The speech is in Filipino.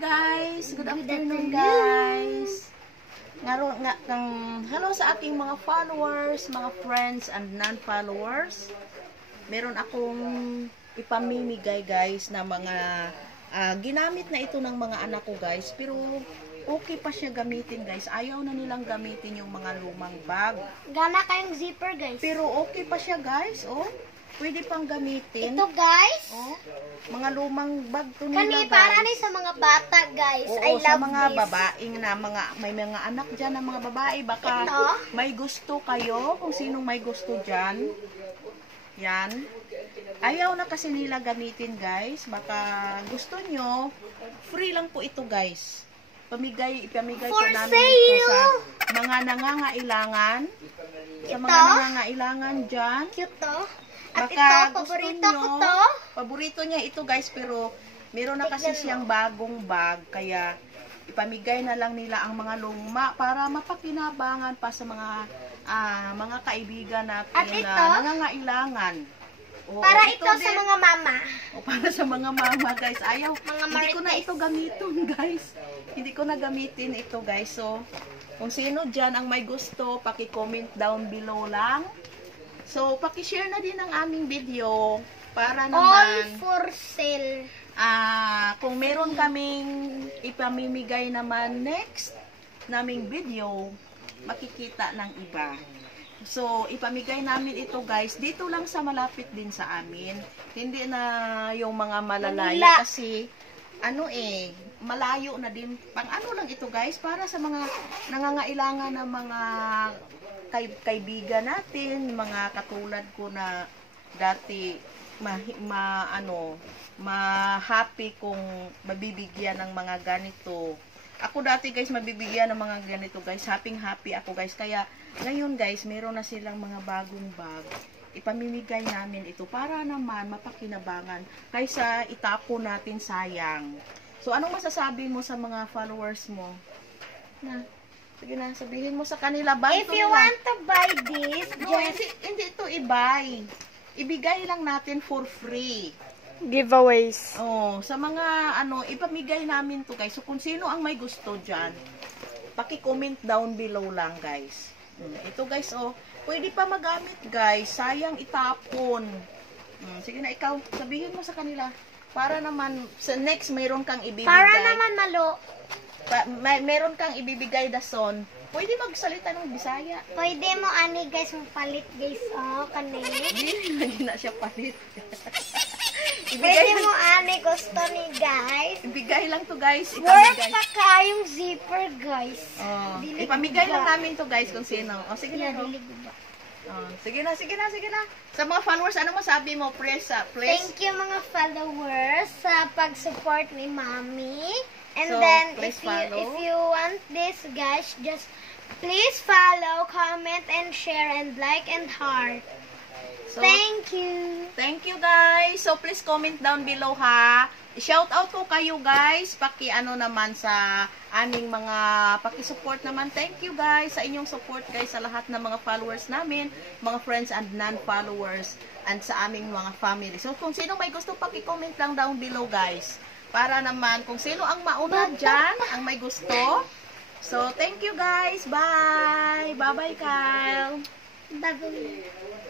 guys. Good afternoon guys. Hello sa ating mga followers, mga friends and non-followers. Meron akong ipamimigay guys na mga ginamit na ito ng mga anak ko guys. Pero okay pa siya gamitin guys. Ayaw na nilang gamitin yung mga lumang bag. Gana kayong zipper guys. Pero okay pa siya guys. Oh, pwede pang gamitin. Ito guys. Oh, mga lumang bag to nila Kani guys. para ni sa mga bata guys. Oo, I sa love mga this. babaeng na may mga anak dyan na mga babae, baka Ito? may gusto kayo, kung sinong may gusto dyan. Yan. Ayaw na kasi nila gamitin guys. Baka gusto nyo, free lang po ito guys. Ipamigay po For namin ito sa sale! mga nangangailangan. Sa mga Ito? nangangailangan dyan. Cute to. At Baka ito, gusto paborito ko nyo, to. paborito niya ito guys, pero meron na kasi siyang bagong bag, kaya ipamigay na lang nila ang mga luma para mapakinabangan pa sa mga kaibigan natin At ito? na nangangailangan. O, Para ito sa din. mga mama. O, para sa mga mama guys. Ayaw, Mga hindi ko na marites. ito gamitin guys. Hindi ko na gamitin ito guys. So, kung sino dyan ang may gusto, paki-comment down below lang. So, paki-share na din ang aming video para All naman for sale. kung meron kaming ipamimigay naman next naming video, makikita ng iba. So, ipamigay namin ito guys, dito lang sa malapit din sa amin. Hindi na yung mga malalayo Manila. kasi malayo na din. Pang ano lang ito guys, para sa mga nangangailangan ng mga kaibigan natin, mga katulad ko na dati ma-happy kung mabibigyan ng mga ganito. Ako dati guys, mabibigyan ng mga ganito guys. Happy ako guys. Kaya ngayon guys, meron na silang mga bagong bag. Ipamimigay namin ito para naman mapakinabangan kaysa itapon natin, sayang. So anong masasabi mo sa mga followers mo? Sige na, sabihin mo sa kanila. If you want to buy this, No, hindi ito i-buy. Ibigay lang natin for free. Giveaways. Oh, sa mga ipamigay namin to guys. So kung sino ang may gusto diyan, paki-comment down below lang guys. Ito guys, oh, pwede pa magamit guys. Sayang itapon. Sige na, ikaw, sabihin mo sa kanila. Para naman sa next mayroon kang ibibigay. para naman malo. Meron kang ibibigay dason. Pwede magsalita ng Bisaya. Pwede mo ani guys palit guys. Oh, kani. Hindi na siya palit. Pwede mo ani gusto ni guys. Ibigay lang to guys. Worth Ipamigay. pa kayong zipper guys. Oh, Dili ipamigay ko lang ba? namin to guys kung sino. Oh, sige na. Yeah, Go. dili ko ba? Oh, sige na. Sa mga followers, ano masabi mo? Please. Thank you mga followers sa pag-support ni Mommy. And So, then please if follow. you want this guys, just please follow, comment and share and like and heart. So, Thank you. thank you guys. So, please comment down below ha. Shout out ko kayo guys. Naman sa aming mga paki-support naman. Thank you guys sa inyong support guys sa lahat ng mga followers namin, mga friends and non-followers and sa aming mga family. So, kung sino may gusto, paki-comment lang down below guys. Para naman kung sino ang mauna dyan, ang may gusto. So, thank you guys. Bye. Bye-bye, Kyle. Bye-bye.